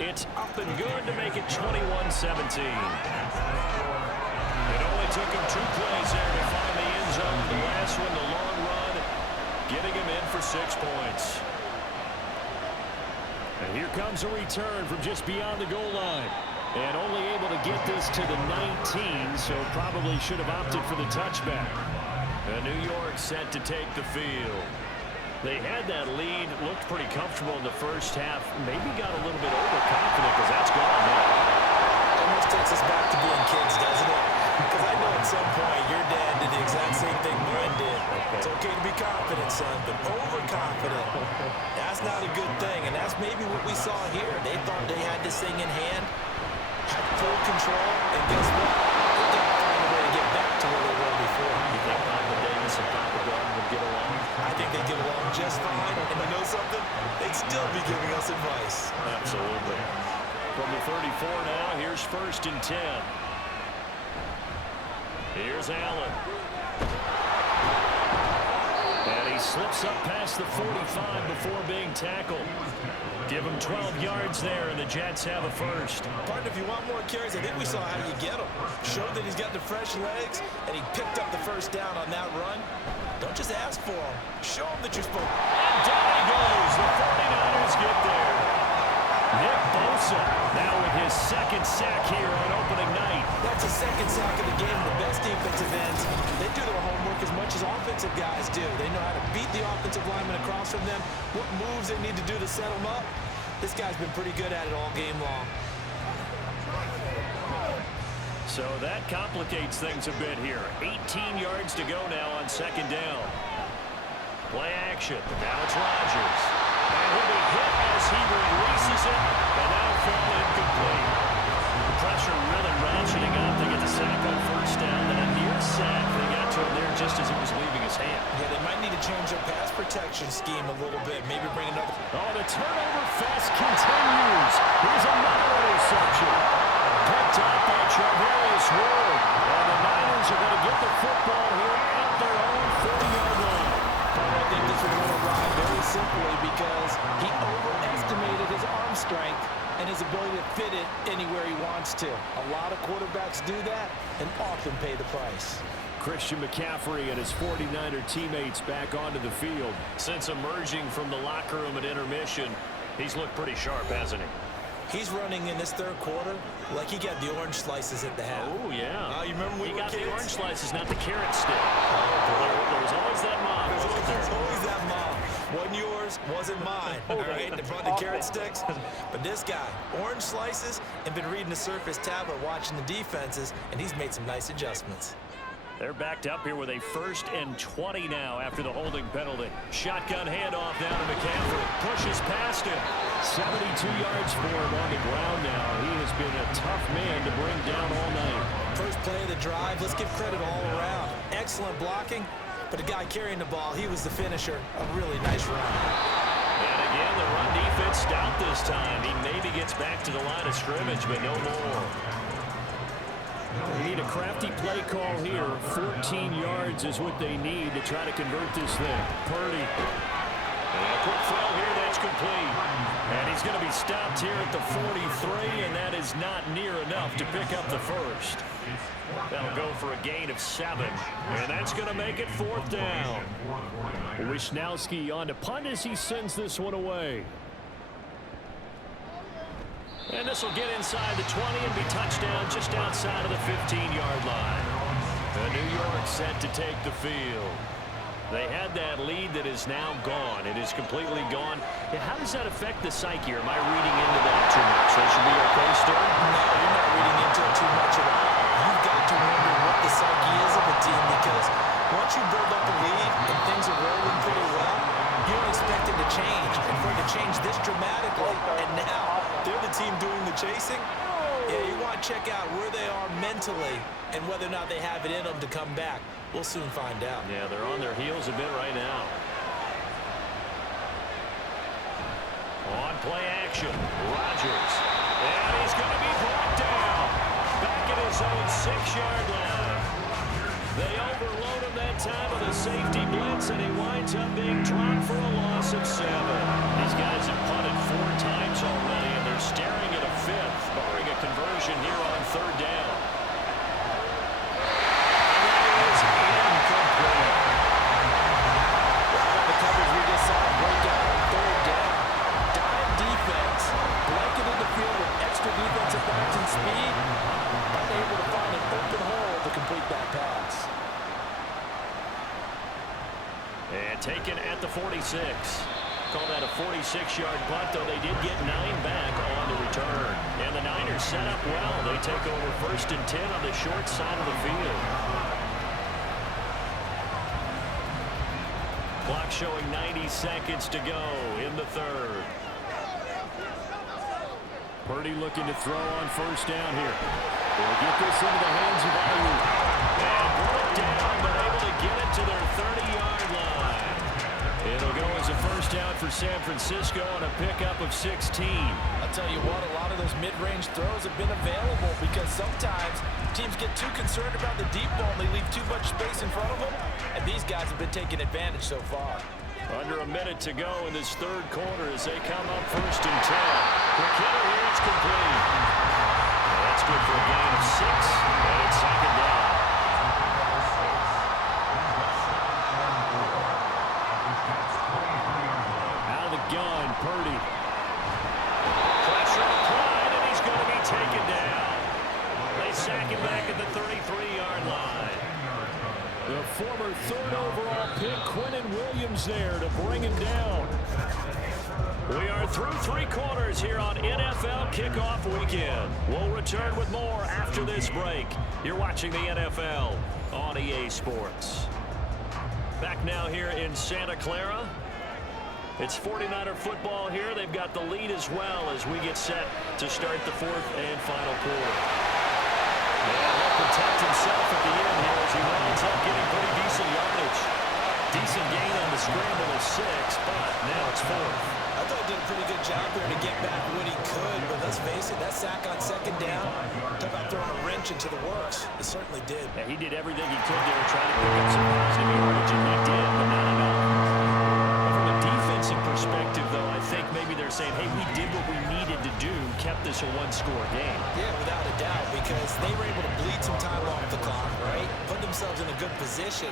It's up and good to make it 21-17. It only took him 2 plays there to find the end zone. The last one, the long run, getting him in for 6 points. And here comes a return from just beyond the goal line. And only able to get this to the 19, so probably should have opted for the touchback. And New York set to take the field. They had that lead, looked pretty comfortable in the first half. Maybe got a little bit overconfident because that's gone now. Almost takes us back to being kids, doesn't it? Because I know at some point your dad did the exact same thing mine did. It's okay to be confident, son, but overconfident, that's not a good thing. And that's maybe what we saw here. They thought they had this thing in hand, had full control, and guess what? They got to find a way to get back to where they were before. You think Papa Davis and Papa Gordon would get along? I think they get along just fine. And you know something? They'd still be giving us advice. Absolutely. From the 34 now, here's 1st and 10. Here's Allen. And he slips up past the 45 before being tackled. Give him 12 yards there, and the Jets have a first. Partner, if you want more carries, I think we saw how you get them. Showed that he's got the fresh legs, and he picked up the first down on that run. Don't just ask for him. Show him that you're supposed to. And down he goes. The 49ers get there. Nick Bosa now with his 2nd sack here on opening night. That's a 2nd sack of the game. The best defensive ends, they do their homework as much as offensive guys do. They know how to beat the offensive lineman across from them, what moves they need to do to set them up. This guy's been pretty good at it all game long. So that complicates things a bit here. 18 yards to go now on 2nd down. Play action. Now it's Rodgers. And he'll be hit as he releases it, and that'll fall incomplete. The pressure really ratcheting up. They get the sack on 1st down, and a near sack. They got to him there just as it was leaving his hand. Yeah, they might need to change their pass protection scheme a little bit. Maybe bring another. Oh, the turnover fest continues. Here's another interception. Picked up by Charvarius Ward. And the Niners are going to get the football here at their own 40-yard line. I think this was going to ride very simply because he overestimated his arm strength and his ability to fit it anywhere he wants to. A lot of quarterbacks do that and often pay the price. Christian McCaffrey and his 49er teammates back onto the field. Since emerging from the locker room at intermission, he's looked pretty sharp, hasn't he? He's running in this third quarter like he got the orange slices at the half. Oh, yeah. You remember when he we were got kids? the orange slices, not the carrot stick. There was always that mom. There's always that mom. Wasn't yours, wasn't mine. All right, they brought the carrot sticks. But this guy, orange slices, and been reading the Surface tablet, watching the defenses, and he's made some nice adjustments. They're backed up here with a 1st and 20 now after the holding penalty. Shotgun handoff down to McCaffrey. Pushes past him. 72 yards for him on the ground now. He has been a tough man to bring down all night. First play of the drive, let's give credit all around. Excellent blocking, but the guy carrying the ball, he was the finisher. A really nice run. And again, the run defense stout this time. He maybe gets back to the line of scrimmage, but no more. They need a crafty play call here. 14 yards is what they need to try to convert this thing. Purdy. And a quick throw here, that's complete. And he's going to be stopped here at the 43, and that is not near enough to pick up the first. That'll go for a gain of 7, and that's going to make it 4th down. Wisnowski on to punt as he sends this one away. And this will get inside the 20 and be touchdown just outside of the 15-yard line. New York set to take the field. They had that lead that is now gone. It is completely gone. How does that affect the psyche? Or am I reading into that too much? They should be okay still? No, you're not reading into it too much at all. You've got to wonder what the psyche is of a team, because once you build up a lead and things are rolling pretty well, you don't expect it to change. And for it to change this dramatically, and now they're the team doing the chasing, yeah, you want to check out where they are mentally and whether or not they have it in them to come back. We'll soon find out. Yeah, they're on their heels a bit right now. On play action, Rodgers. And he's going to be brought down. Back at his own 6-yard line. They overload him that time with a safety blitz, and he winds up being dropped for a loss of 7. These guys have punted 4 times already, and they're staring at a 5th, barring a conversion here on 3rd down. Defensive backs and speed, unable to find an open hole to complete that pass. And taken at the 46. Call that a 46-yard punt, though they did get 9 back on the return. And the Niners set up well. They take over 1st and 10 on the short side of the field. Clock showing 90 seconds to go in the 3rd. Purdy looking to throw on 1st down here. They'll get this into the hands of Ayuk. And brought down, but able to get it to their 30-yard line. It'll go as a 1st down for San Francisco on a pickup of 16. I'll tell you what, a lot of those mid-range throws have been available because sometimes teams get too concerned about the deep ball and they leave too much space in front of them, and these guys have been taking advantage so far. Under a minute to go in this 3rd quarter as they come up 1st and 10. McKinnon here, it's complete. And that's good for a gain of 6, and it's 2nd down. Out of the gun, Purdy. Pressure applied, and he's going to be taken down. They sack him back at the 33-yard line. The former 3rd overall pick, Quinnen Williams, there to bring him down. We are through 3 quarters here on NFL Kickoff Weekend. We'll return with more after this break. You're watching the NFL on EA Sports. Back now here in Santa Clara. It's 49er football here. They've got the lead as well as we get set to start the 4th and final quarter. And he'll protect himself at the end here as he winds up getting pretty decent yardage. Decent gain on the scramble of 6, but now it's 4th. I thought he did a pretty good job there to get back what he could, but let's face it, that sack on 2nd down, talk about throwing a wrench into the works. It certainly did. Yeah, he did everything he could there, trying to pick up some positive yardage, and he did, but not enough. But from a defensive perspective, though, I think maybe they're saying, hey, we did what we needed to do, kept this a 1-score game. Yeah, without a doubt, because they were able to bleed some time off the clock, right? Put themselves in a good position,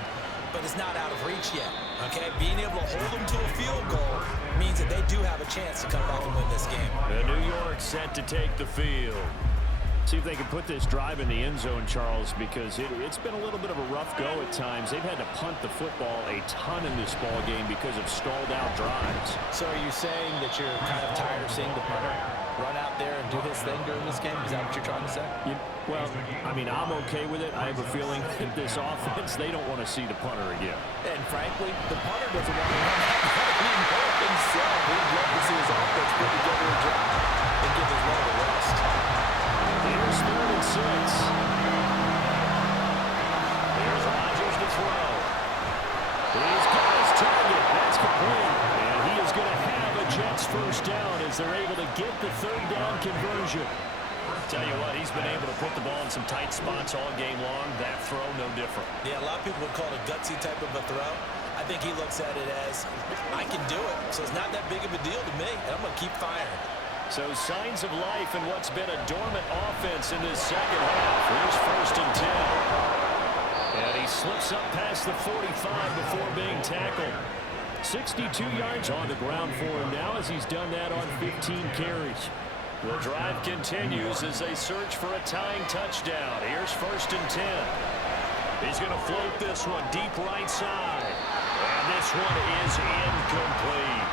but it's not out of reach yet, okay? Being able to hold them to a field goal means that they do have a chance to come back and win this game. And New York set to take the field. See if they can put this drive in the end zone, Charles, because it's been a little bit of a rough go at times. They've had to punt the football a ton in this ball game because of stalled-out drives. So are you saying that you're kind of tired of seeing the punter run out there and do his thing during this game? Is that what you're trying to say? Well, I mean, I'm okay with it. I have a feeling that this offense, they don't want to see the punter again. And frankly, the punter doesn't want to run out himself. He'd love to see his offense put together a drive and give his leg a rest. Here's 3rd and 6. Here's Rodgers to throw. He's got his target. That's complete. And he is going to have a Jets first down as they're able to get the 3rd down conversion. Tell you what, he's been able to put the ball in some tight spots all game long. That throw, no different. Yeah, a lot of people would call it a gutsy type of a throw. I think he looks at it as, I can do it, so it's not that big of a deal to me, and I'm going to keep firing. So signs of life in what's been a dormant offense in this second half. Here's 1st and 10. And he slips up past the 45 before being tackled. 62 yards on the ground for him now as he's done that on 15 carries. The drive continues as they search for a tying touchdown. Here's 1st and 10. He's going to float this one deep right side. And this one is incomplete.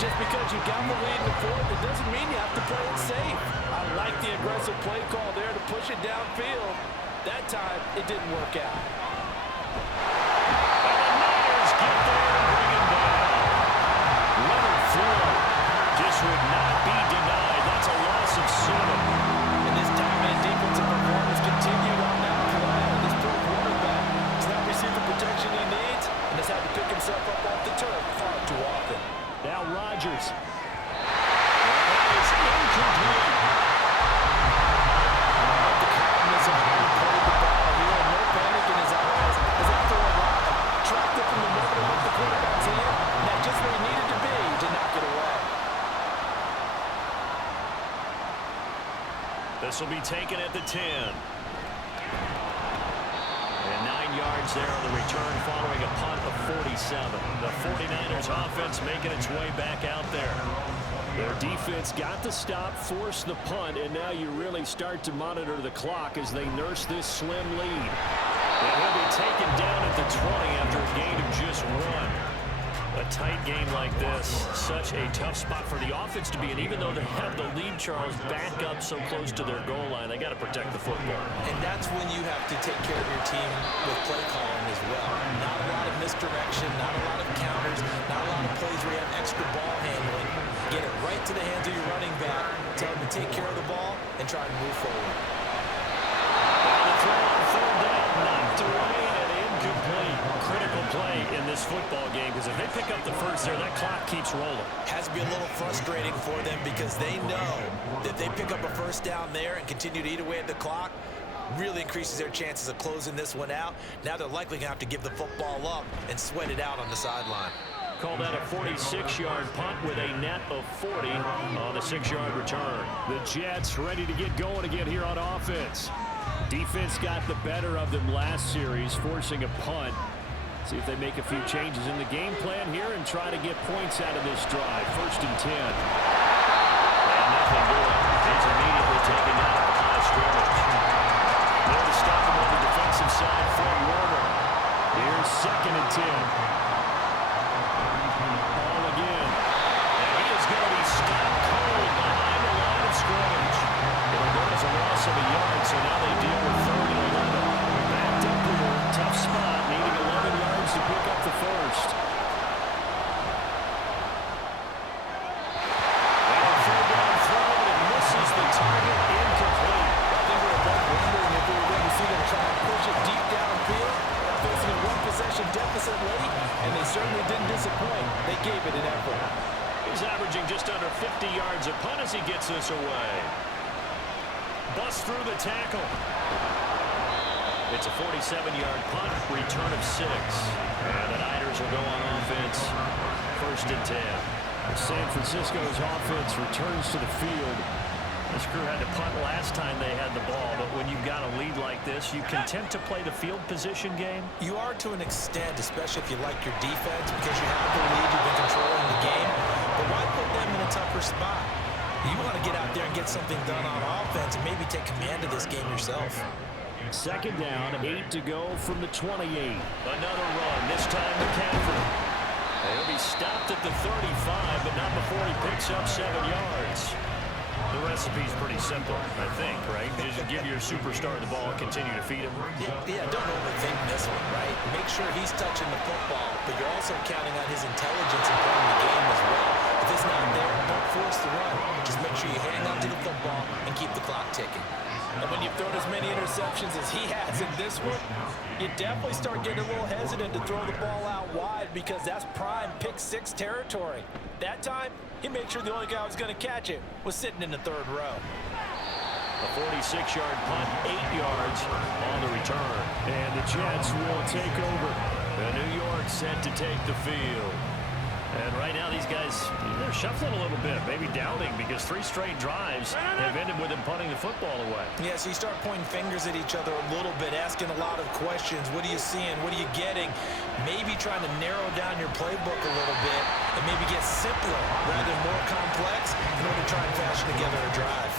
Just because you got the lead in the 4th, it doesn't mean you have to play it safe. I like the aggressive play call there to push it downfield. That time, it didn't work out. And the Niners get there and bring him down. Leonard Floyd just would not be denied. That's a loss of 7. And this dominant defensive performance continued on that play. This poor quarterback has not received the protection he needs and has had to pick himself up off the turf far too often. Now Rodgers. That is incomplete. The calmness of how he played the ball here, no panic in his eyes as after a while, tracked it from the middle of the quarterback's hand, and that just where he needed to be to knock it away. This will be taken at the 10. And 9 yards there on the return following a punt of 47. The 49ers offense making its way back out there. Their defense got the stop, forced the punt, and now you really start to monitor the clock as they nurse this slim lead. And he'll be taken down at the 20 after a gain of just 1. A tight game like this, such a tough spot for the offense to be in, even though they have the lead, Charles, back up so close to their goal line. They got to protect the football. And that's when you have to take care of your team with play calling as well. Not a lot of misdirection, not a lot of counters, not a lot of plays where you have extra ball handling. Get it right to the hands of your running back, tell him to take care of the ball, and try to move forward. And the throw on 3rd down, knocked away and incomplete. Critical play in this football game, because if they pick up the first there, that clock keeps rolling. Has to be a little frustrating for them because they know that they pick up a first down there and continue to eat away at the clock, really increases their chances of closing this one out. Now they're likely going to have to give the football up and sweat it out on the sideline. Call that a 46-yard punt with a net of 40 on the 6-yard return. The Jets ready to get going again here on offense. Defense got the better of them last series, forcing a punt. See if they make a few changes in the game plan here and try to get points out of this drive. 1st and 10. And nothing doing. He's immediately taken out of the line of scrimmage. There to stop him on the defensive side, Fred Warner. Here's 2nd and 10. Ball again. And he is going to be stopped cold behind the line of scrimmage. It'll go as a loss of a yard, so now they deal with 3rd and 11. Backed up here, tough spot, needing 11 yards to pick up the first. And a 3rd down throw, but it misses the target, incomplete. I think we were both wondering if we were going to see them try to push it deep downfield, facing a one-possession deficit late, and they certainly didn't disappoint. They gave it an effort. He's averaging just under 50 yards a punt as he gets this away. Bust through the tackle. It's a 47-yard punt, return of 6. And the Niners will go on offense, 1st and 10. San Francisco's offense returns to the field. This crew had to punt last time they had the ball, but when you've got a lead like this, you content to play the field position game? You are to an extent, especially if you like your defense, because you have the lead, you've been controlling the game. But why put them in a tougher spot? You want to get out there and get something done on offense and maybe take command of this game yourself. Second down, 8 to go from the 28. Another run, this time McCaffrey. He'll be stopped at the 35, but not before he picks up 7 yards. The recipe's pretty simple, I think, right? Just give your superstar the ball and continue to feed him. Yeah, don't overthink this one, right? Make sure he's touching the football, but you're also counting on his intelligence in playing the game as well. If it's not there, don't force the run. Just make sure you hang on to the football and keep the clock ticking. And when you've thrown as many interceptions as he has in this one, you definitely start getting a little hesitant to throw the ball out wide because that's prime pick-6 territory. That time, he made sure the only guy who was going to catch it was sitting in the third row. A 46-yard punt, 8 yards on the return. And the Jets will take over. The New York set to take the field. And right now these guys, they're shuffling a little bit, maybe doubting because 3 straight drives have ended with them punting the football away. Yeah, so you start pointing fingers at each other a little bit, asking a lot of questions. What are you seeing? What are you getting? Maybe trying to narrow down your playbook a little bit and maybe get simpler rather than more complex in order to try and fashion together a drive.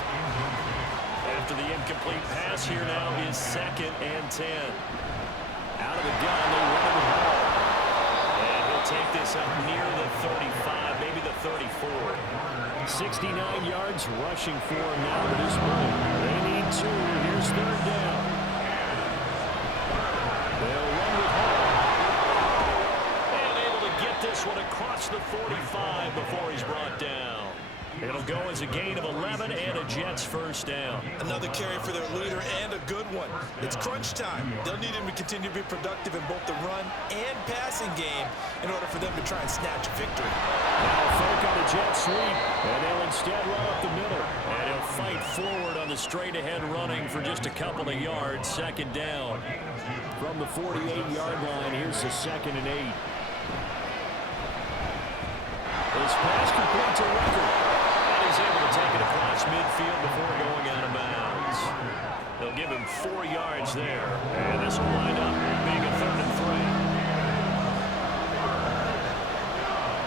After the incomplete pass, here now is 2nd and 10. Out of the gun, they run it home. And he'll take this up near the 35, maybe the 34. 69 yards rushing for him now to this point. They need 2. Here's 3rd down. They'll run with Hall. And able to get this one across the 45 before he's brought down. It'll go as a gain of 11 and a Jets first down. Another carry for their leader and a good one. It's crunch time. They'll need him to continue to be productive in both the run and passing game in order for them to try and snatch a victory. Now Folk on the jet sweep, and they'll instead run up the middle. And he'll fight forward on the straight-ahead running for just a couple of yards. 2nd down. From the 48-yard line, here's the 2nd and 8. His pass complete to Record. He's able to take it across midfield before going out of bounds. They'll give him 4 yards there. And this will wind up being a 3rd and 3.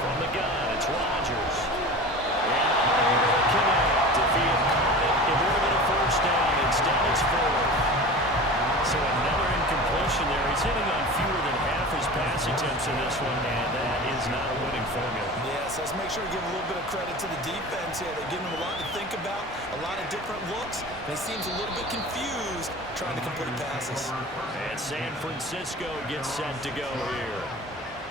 From the gun, it's Rodgers. And unable to connect. If he had caught it, it would have been a 1st down. Instead, it's 4th. So another incompletion there. He's hitting on fewer than half his pass attempts in this one, and that is not a winning formula. Yes, let's make sure to give a little bit of credit to the defense here. They're giving him a lot to think about, a lot of different looks, and he seems a little bit confused trying to complete passes. And San Francisco gets set to go here.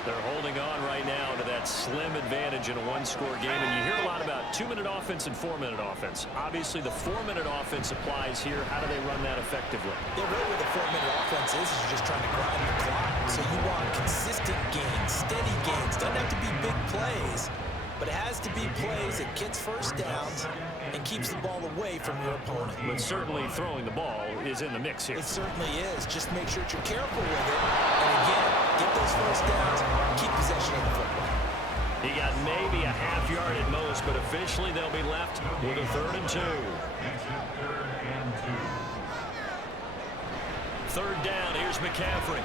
They're holding on right now to that slim advantage in a 1-score game. And you hear a lot about 2-minute offense and 4-minute offense. Obviously, the 4-minute offense applies here. How do they run that effectively? Yeah, really what the 4-minute offense is you're just trying to grind the clock. So you want consistent gains, steady gains. Doesn't have to be big plays, but it has to be plays that gets first downs and keeps the ball away from your opponent. But certainly throwing the ball is in the mix here. It certainly is. Just make sure that you're careful with it. And again, get those first downs, keep possession of the football. He got maybe a half yard at most, but officially they'll be left with a 3rd and 2. 3rd down, here's McCaffrey.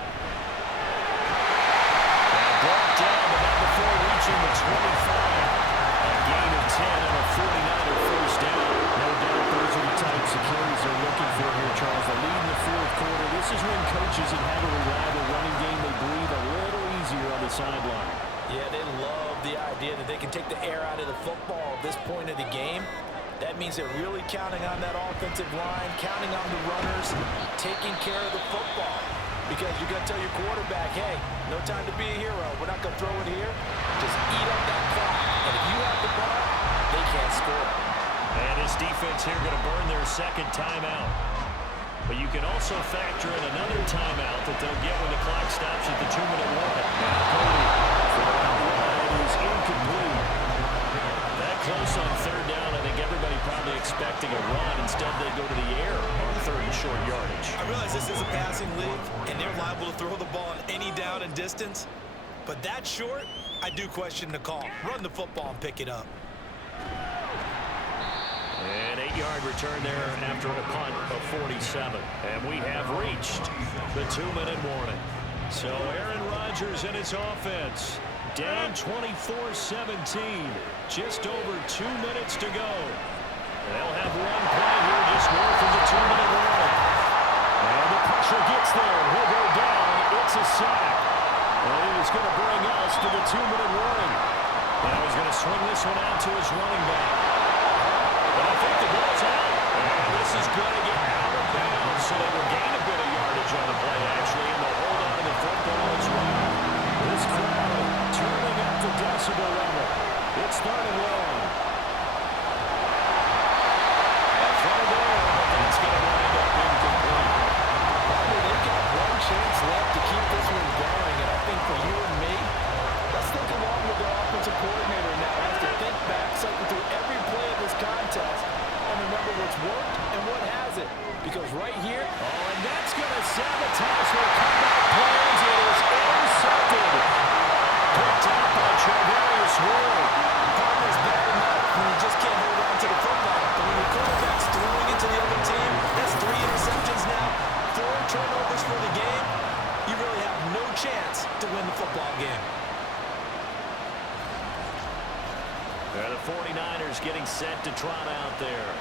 Brought down, but not before reaching the 25. A gain of 10 on a 49er first down. No doubt those are the types of carries they're looking for here, Charles. The lead in the 4th quarter. This is when coaches that have a reliable running game, they breathe a little easier on the sideline. Yeah, they love the idea that they can take the air out of the football at this point of the game. That means they're really counting on that offensive line, counting on the runners, taking care of the football. Because you're going to tell your quarterback, hey, no time to be a hero. We're not going to throw it here. Just eat up that clock. And if you have the ball, they can't score. And this defense here going to burn their 2nd timeout. But you can also factor in another timeout that they'll get when the clock stops at the 2-minute warning. Cody for the line is incomplete. That close on 3rd down, I think everybody probably expecting a run. Instead, they go to the air on 3rd and short yardage. I realize this is a passing league, and they're liable to throw the ball on any down and distance. But that short, I do question the call. Run the football and pick it up. An 8-yard return there after a punt of 47. And we have reached the 2-minute warning. So Aaron Rodgers and his offense down 24-17. Just over 2 minutes to go. They'll have one play here just north of the 2-minute warning. And the pressure gets there. He'll go down. It's a sack. And he is going to bring us to the 2-minute warning. Now he's going to swing this one out to his running back. But I think the ball's out. And this is going to get out of bounds. So they will gain a bit of yardage on the play, actually, and they'll hold on to the football as well. This crowd turning up the decibel level. It's 3rd and long. A throw there, but that's going to wind up incomplete. They've got one chance left to keep this one going, and I think for you and me, let's think along with their offensive coordinator now. Has to think back, cycle through every play of this contest, and remember what's worked and what hasn't. Because right here, and that's going to sabotage their comeback plans. It is intercepted. Picked out by Charvarius Ward. partner's bad enough when you just can't hold on to the football. But when your quarterback's throwing it to the other team, that's 3 interceptions now, 4 turnovers for the game. You really have no chance to win the football game. The 49ers getting set to trot out there.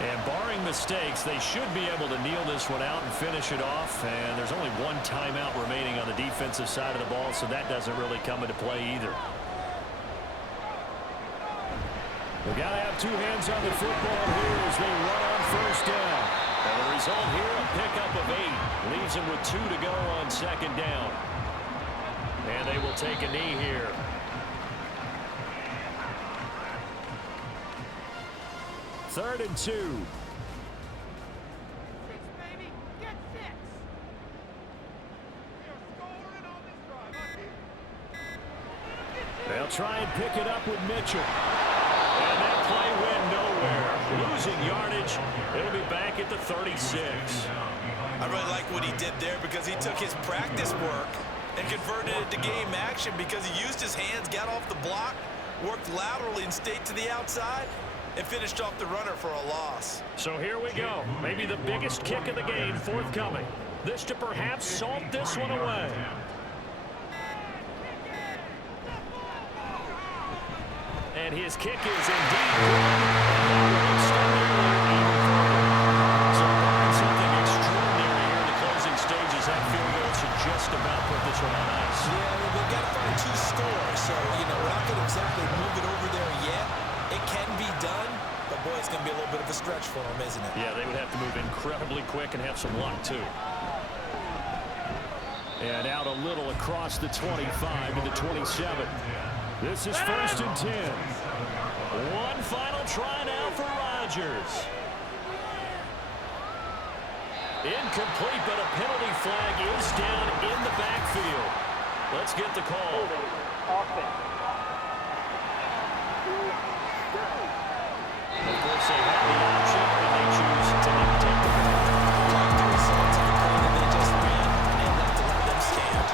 And barring mistakes, they should be able to kneel this one out and finish it off. And there's only 1 timeout remaining on the defensive side of the ball, so that doesn't really come into play either. We've got to have 2 hands on the football here as they run on 1st down. And the result here, a pickup of 8. Leaves them with 2 to go on 2nd down. And they will take a knee here. Third and 2. They'll try and pick it up with Mitchell. And that play went nowhere. Losing yardage. It'll be back at the 36. I really like what he did there because he took his practice work and converted it to game action because he used his hands, got off the block, worked laterally and stayed to the outside, and finished off the runner for a loss. So here we go. Maybe the biggest kick of the game forthcoming. This to perhaps salt this one away. And his kick is indeed good. So something extraordinary here in the closing stages. That field goal should just about put this one on ice. Yeah, they've got to find 2 scores. So, we're not going to exactly move it over there yet. It can be done, but boy, it's going to be a little bit of a stretch for them, isn't it? Yeah, they would have to move incredibly quick and have some luck, too. And out a little across the 25 to the 27. This is 1st and 10. One final try now for Rodgers. Incomplete, but a penalty flag is down in the backfield. Let's get the call. Of course, they have the option, and they choose to not take the ball. They just ran and left to let them stand.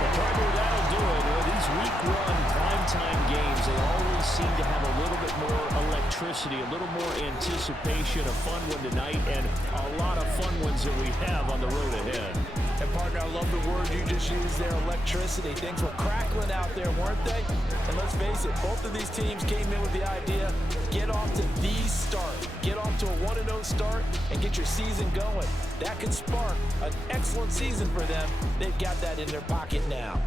But partner, that'll do it. These week 1 primetime games, they always seem to have a little bit more electricity, a little more anticipation, a fun one tonight, and a lot of fun ones that we have on the road ahead. And partner, I love the word you just used there, electricity. Things were crackling out there, weren't they? And let's face it, both of these teams came in with the idea, get off to the start. Get off to a 1-0 start and get your season going. That could spark an excellent season for them. They've got that in their pocket now.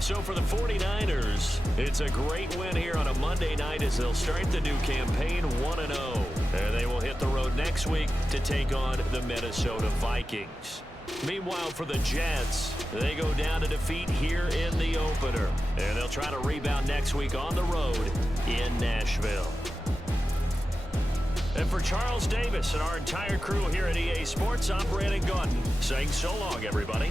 So for the 49ers, it's a great win here on a Monday night as they'll start the new campaign 1-0. And they will hit the road next week to take on the Minnesota Vikings. Meanwhile, for the Jets, they go down to defeat here in the opener. And they'll try to rebound next week on the road in Nashville. And for Charles Davis and our entire crew here at EA Sports, I'm Brandon Gaudin saying so long, everybody.